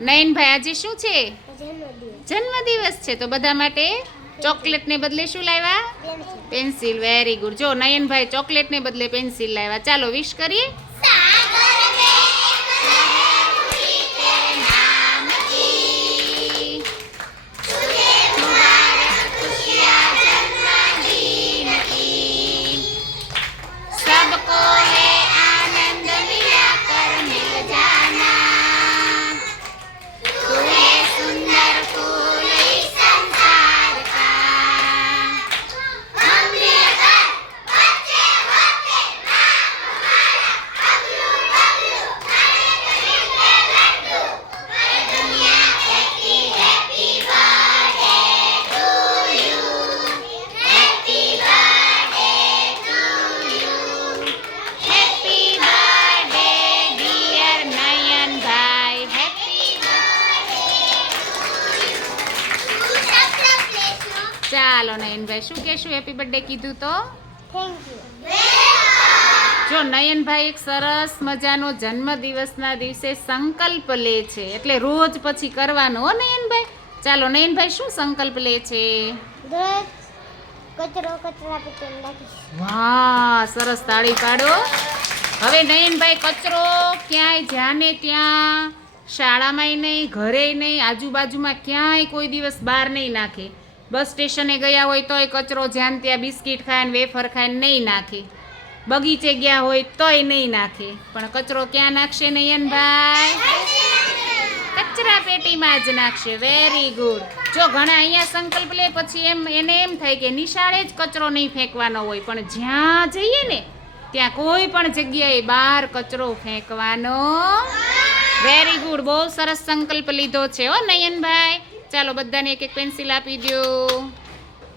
નયનભાઈ આજે શું છે? જન્મદિવસ. છે તો બધા માટે ચોકલેટને બદલે શું લાવ્યા? પેન્સિલ. પેન્સિલ. વેરી ગુડ જો નયનભાઈ ચોકલેટને બદલે પેન્સિલ લાવ્યા. ચાલો વિશ કરીએ. ચાલો નયનભાઈ શું કહેશું? હેપી બર્થડે કીધું તો? થેન્ક યુ જો નયનભાઈ એક સરસ મજાનો જન્મદિવસના દિવસે સંકલ્પ લે છે એટલે રોજ પછી કરવાનો હો નયનભાઈ? ચાલો નયનભાઈ શું સંકલ્પ લે છે? હા કચરો કચરા પેટીમાં નાખીશ. વાહ સરસ તાળી પાડો. હવે નયનભાઈ કચરો ક્યાંય જ્યાંને ત્યાં શાળામાંય નહીં ઘરે નહીં આજુબાજુમાં ક્યાંય કોઈ દિવસ બહાર નહીં નાખે. બસ સ્ટેશને ગયા હોય તોય કચરો જ્યાં ત્યાં બિસ્કિટ ખાય વેફર ખાય નહીં નાખે. બગીચે ગયા હોય તોય નહીં નાખે. પણ કચરો ક્યાં નાખશે નયનભાઈ કચરા પેટીમાં જ નાખશે. વેરી ગુડ જો ઘણા અહીંયા સંકલ્પ લે, પછી એમ, એને એમ થાય કે નિશાળે જ કચરો નહીં ફેંકવાનો હોય. પણ જ્યાં જઈએ ને, ત્યાં કોઈ પણ જગ્યાએ બહાર કચરો ફેંકવાનો. વેરી ગુડ બહુ સરસ સંકલ્પ લીધો છે હો નયનભાઈ ચાલો બધાને એક એક પેન્સિલ આપી દો